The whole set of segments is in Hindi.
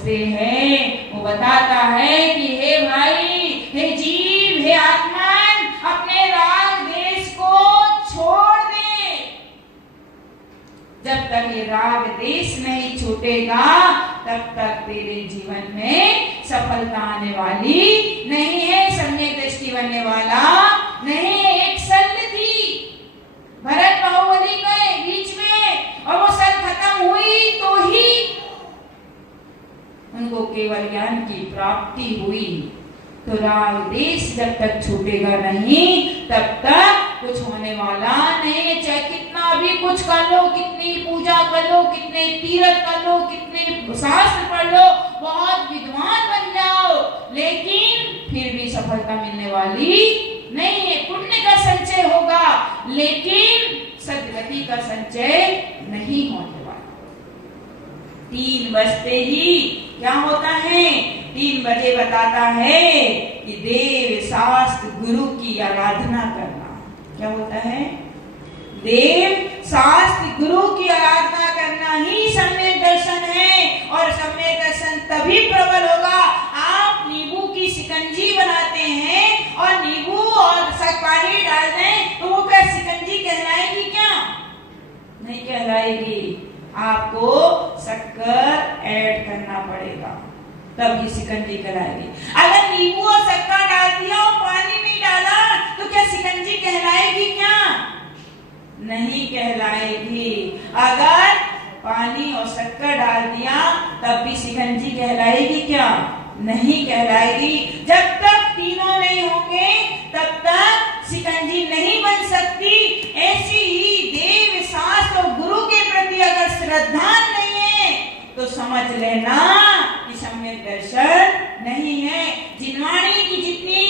बजते हैं वो बताता है कि हे भाई, हे जीव, हे आत्मन, अपने राग देश को छोड़ दे। जब तक ये राग देश नहीं छूटेगा तब तक तेरे जीवन में सफलता आने वाली नहीं है, सम्यक दृष्टि बनने वाला नहीं है। एक शल्य थी भरत बाहुबली के बीच में और वो सल खत्म हुई तो ही उनको केवल ज्ञान की प्राप्ति हुई। तो राग देश जब तक छूटेगा नहीं तब तक कुछ होने वाला नहीं है। चाहे कितना भी कुछ कर लो, कितनी पूजा कर लो, कितने तीर्थ कर लो, कितने शास्त्र पढ़ लो, बहुत विद्वान बन जाओ, लेकिन फिर भी सफलता मिलने वाली नहीं है। पुण्य का संचय होगा लेकिन सद्गति का संचय नहीं होने वाला। 3 बजते ही क्या होता है? 3 बजे बताता है कि देव शास्त्र गुरु की आराधना करना। क्या होता है? देव शास्त्र गुरु की आराधना करना ही सम्यक दर्शन है। और सम्यक दर्शन तभी प्रबल होगा। आप नींबू की शिकंजी बनाते हैं और नींबू और पानी डाल दें तो वो क्या शिकंजी कहलाएगी? क्या नहीं कहलाएगी। आपको शक्कर ऐड करना पड़ेगा तब ये शिकंजी कहलाएगी। अगर नींबू और शक्कर डाल दिया और पानी नहीं डाला तो क्या शिकंजी कहलाएगी? क्या नहीं कहलाएगी। अगर पानी और शक्कर डाल दिया तब भी शिकंजी कहलाएगी? क्या नहीं कहलाएगी। जब तक तीनों नहीं होंगे तब तक शिकंजी नहीं बन सकती। ऐसी ही देव शास्त्र और गुरु के प्रति अगर श्रद्धा नहीं है तो समझ लेना कि सम्यक दर्शन नहीं है। जिनवाणी की जितनी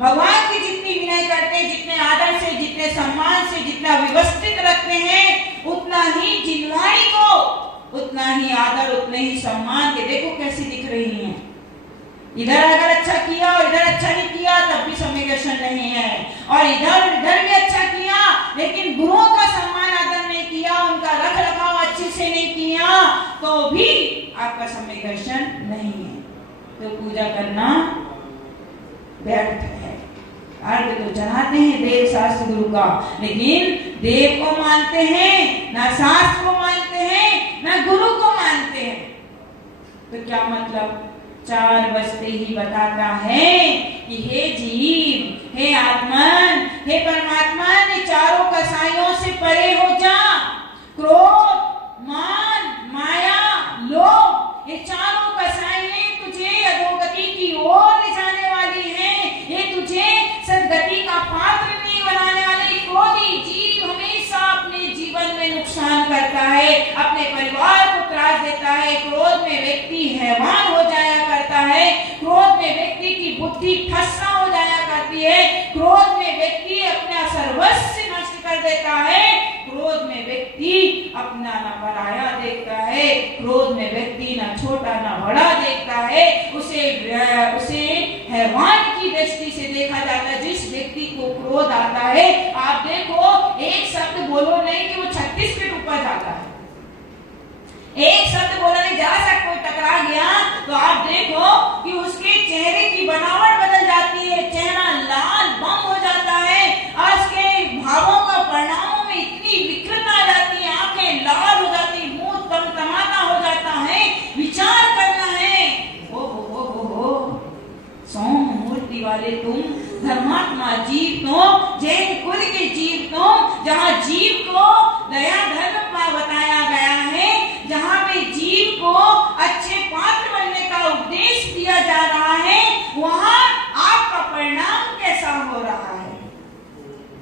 भगवान की जितनी विनय करते, जितने आदर से, जितने सम्मान से, जितना व्यवस्थित रखते हैं, उतना ही जिनवाणी को उतना ही आदर, उतने ही सम्मान के। देखो कैसी दिख रही हैं। इधर अगर अच्छा किया और इधर अच्छा नहीं किया तब भी सम्यक दर्शन नहीं है। और इधर भी अच्छा किया लेकिन गुरुओं का सम्मान आदर नहीं किया, उनका रख रखाव अच्छे से नहीं किया तो भी आपका सम्यक दर्शन नहीं है। तो पूजा करना व्यर्थ है। अर्घ तो चढ़ाते हैं देव शास्त्र गुरु का, लेकिन देव को मानते हैं ना, शास्त्र को मानते हैं ना, गुरु को मानते हैं। तो क्या मतलब? 4 बजते ही बताता है कि हे जीव, हे आत्मन, हे परमात्मा, ये चारों कसाइयों से परे हो जा। क्रोध, मान, माया, लोभ, ये चारों कसाइयां तुझे अधोगति की ओर ले जाने वाली हैं। ये तुझे सद्गति का पात्र नहीं बनाने वाली। क्रोधी जीव हमेशा अपने जीवन में नुकसान करता है, अपने परिवार को त्रास देता है। क्रोध में व्यक्ति हैवान हो जाया करता है। क्रोध में व्यक्ति की बुद्धि ठस्सा हो जाया करती है। क्रोध में व्यक्ति अपना सर्वस्व नष्ट कर देता है। क्रोध में व्यक्ति अपना न पराया देखता है। क्रोध में व्यक्ति न छोटा न बड़ा देखता है। उसे हैवान की दृष्टि से देखा जाता है। जिस व्यक्ति को क्रोध आता है, आप देखो, एक शब्द बोलो नहीं कि वो 36 फीट ऊपर जाता है। एक शब्द बोला नहीं, जरा सा कोई टकरा गया तो आप देखो कि उसके चेहरे की बनावट बदल जाती है। चेहरा लाल बम हो जाता है। उसके भावों का परिणामों में इतनी विकृत आ जाती है, आंखें लाल हो जाती, मुंह तमतमाता हो जाता है। विचार करना है, ओ सौम्य मूर्ति वाले तुम, धर्मात्मा जीव तुम, जैन कुल के जीव तुम, जहाँ जीव को दया धर्म बताया गया है, जहाँ पे जीव को अच्छे पात्र बनने का उपदेश दिया जा रहा है, वहाँ आपका परिणाम कैसा हो रहा है?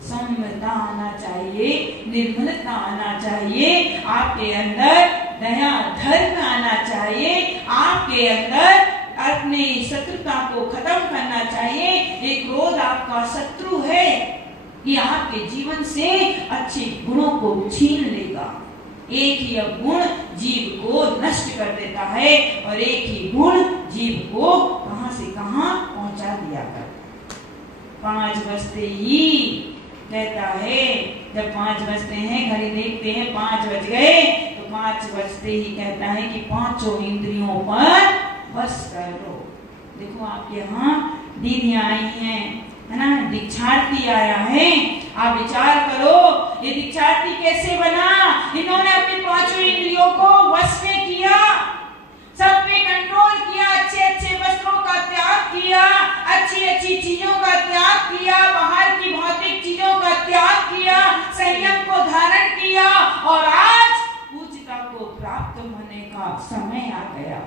सम्यता आना चाहिए, निर्मलता आना चाहिए, आपके अंदर दया धर्म आना चाहिए, आपके अंदर अपनी शत्रुता को खत्म करना चाहिए। ये क्रोध आपका शत्रु है, ये आपके जीवन से अच्छे गुणों को छीन लेगा। एक ही गुण जीव को नष्ट कर देता है और एक ही गुण जीव को कहां से कहां पहुंचा दिया करता है। 5 बजते ही कहता है, जब 5 बजते हैं, घड़ी देखते हैं 5 बज गए, तो 5 बजते ही कहता है कि 5 इंद्रियों पर बस कर लो। देखो आपके यहाँ दीदियां आई हैं, है ना, दीक्षार्थी आया है। आप विचार करो ये दीक्षार्थी कैसे बना। इन्होंने अपनी पांचों इंद्रियों को वश में किया, सब पे कंट्रोल किया, अच्छे अच्छे वस्त्रों का त्याग किया, अच्छी अच्छी चीजों का त्याग किया, बाहर की भौतिक चीजों का त्याग किया, संयम को धारण किया और आज पूज्यता को प्राप्त होने का समय आ गया।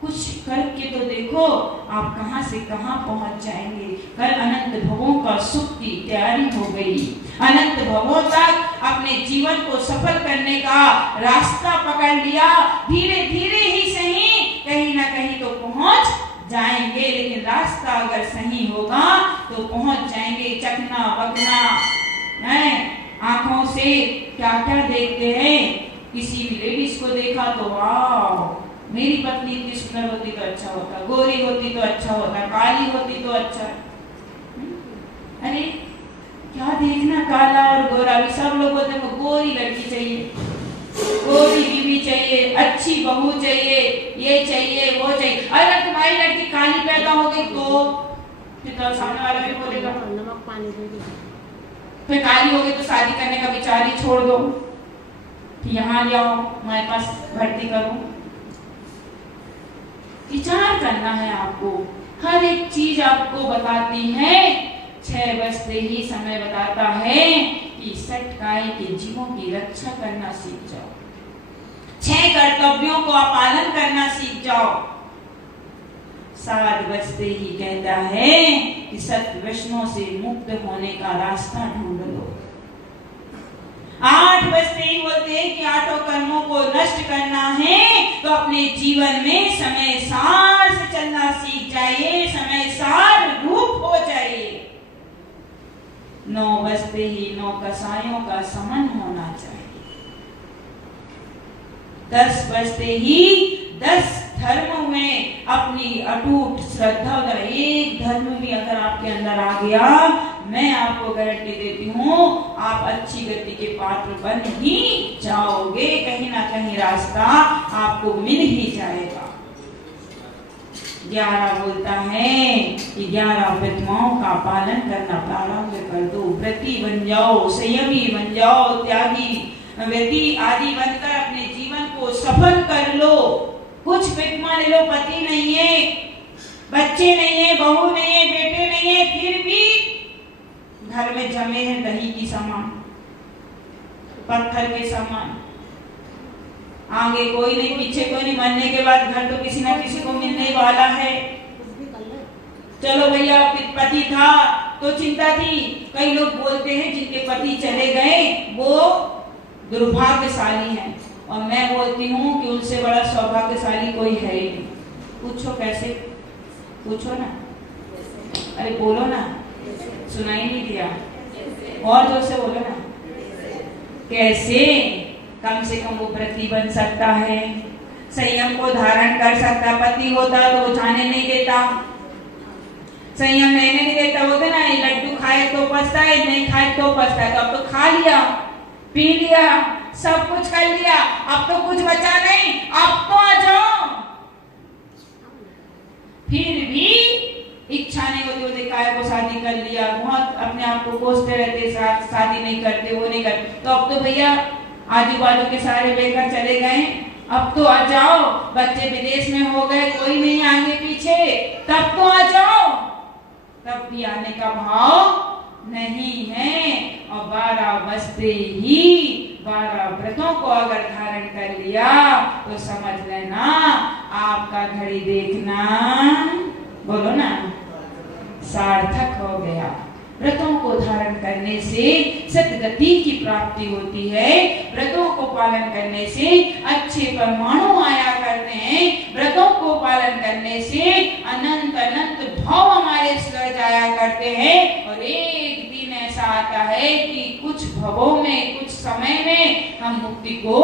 कुछ करके तो देखो आप कहां से कहां पहुंच जाएंगे। कल अनंत भवों का सुख की तैयारी हो गई। अनंत भवों तक अपने जीवन को सफल करने का रास्ता पकड़ लिया। धीरे धीरे ही सही कहीं ना कहीं तो पहुंच जाएंगे, लेकिन रास्ता अगर सही होगा तो पहुंच जाएंगे। चकना बकना है, आंखों से क्या क्या देखते हैं। किसी भी लेडीज को देखा तो वाह मेरी पत्नी इतनी सुंदर होती तो अच्छा होता, गोरी होती तो अच्छा होता, काली होती तो अच्छा। अरे क्या देखना काला और गोरा, भी सब लोग बोलते हैं गोरी लड़की चाहिए, गोरी बीवी चाहिए, अच्छी बहू चाहिए, ये चाहिए वो चाहिए। अगर तुम्हारी लड़की काली पैदा हो गई तो फिर तो सामने वाला भी बोलेगा नमक पानी दे। फिर काली हो गई तो शादी करने का विचार ही छोड़ दो, यहाँ जाओ हमारे पास भर्ती करो। विचार करना है आपको, हर एक चीज आपको बताती है। 6 बजते ही समय बताता है कि सटकाई के जीवों की रक्षा करना सीख जाओ, 6 कर्तव्यों को आप पालन करना सीख जाओ। 7 बजते ही कहता है कि सत्य व्यसनों से मुक्त होने का रास्ता ढूंढ लो। 8 बजते ही बोलते हैं कि 8 कर्मों को नष्ट करना है तो अपने जीवन में समय सार से चलना सीख जाइए, समय सार रूप हो जाइए। 9 बजते ही 9 कसायों का समन होना चाहिए। 10 बजते ही 10 धर्म में अपनी अटूट श्रद्धा, अगर एक धर्म भी अगर आपके अंदर आ गया, मैं आपको गारंटी देती हूँ आप अच्छी गति के पात्र बन ही जाओगे। कहीं ना कहीं रास्ता आपको मिल ही जाएगा। 11 बोलता है कि 11 प्रतिमाओं का पालन करना प्रारंभ कर दो। व्रती बन जाओ, संयमी बन जाओ, त्यागी व्यक्ति आदि बनकर अपने जीवन को सफल कर लो। कुछ प्रतिमा ले लो, पति नहीं है, बच्चे नहीं है, बहू नहीं है, बेटे नहीं है, फिर भी घर में जमे हैं दही की समान, पत्थर के समान, आगे कोई नहीं पीछे कोई नहीं, मरने के बाद घर तो किसी ना किसी को मिलने वाला है। चलो भैया पति था तो चिंता थी। कई लोग बोलते हैं जिनके पति चले गए वो दुर्भाग्यशाली हैं, और मैं बोलती हूँ कि उनसे बड़ा सौभाग्यशाली कोई है ही नहीं। पूछो कैसे, पूछो ना, अरे बोलो ना, सुनाई नहीं दिया, और जोर से बोलो ना। कैसे? कम से कम वो व्रती बन सकता है, संयम को धारण कर सकता। पति होता तो वो जाने नहीं देता, संयम रहने नहीं देता। बोलते ना लड्डू खाए तो पछता है, नहीं खाए तो पछता है। तो अब तो खा लिया, पी लिया, सब कुछ कर लिया, अब तो कुछ बचा नहीं, अब तो आ जाओ। फिर भी इच्छा नहीं होती, वो देखा को शादी कर लिया, बहुत अपने आप को कोसते रहते, शादी नहीं करते, वो नहीं करते। तो अब तो भैया आजू बाजू के सारे बेकार चले गए, अब तो आ जाओ। बच्चे विदेश में हो गए, कोई नहीं आगे पीछे, तब तो आ जाओ। तब भी आने का भाव नहीं है। और 12 बजते ही 12 व्रतों को अगर धारण कर लिया तो समझ लेना आपका घड़ी देखना, बोलो ना, सार्थक हो गया। व्रतों को धारण करने से सद्गति की प्राप्ति होती है। व्रतों को पालन करने से अच्छे परमाणु आया करते हैं। व्रतों को पालन करने से अनंत अनंत भाव हमारे स्वर्ग आया करते हैं। और एक दिन ऐसा आता है कि कुछ भवों में, कुछ समय में हम मुक्ति को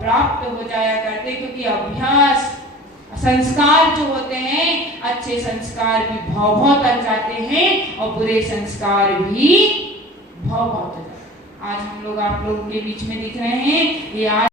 प्राप्त हो जाया करते, क्योंकि अभ्यास संस्कार जो होते हैं, अच्छे संस्कार भी भव तक जाते हैं और बुरे संस्कार भी भव तक। आज हम लोग आप लोगों के बीच में दिख रहे हैं, ये आज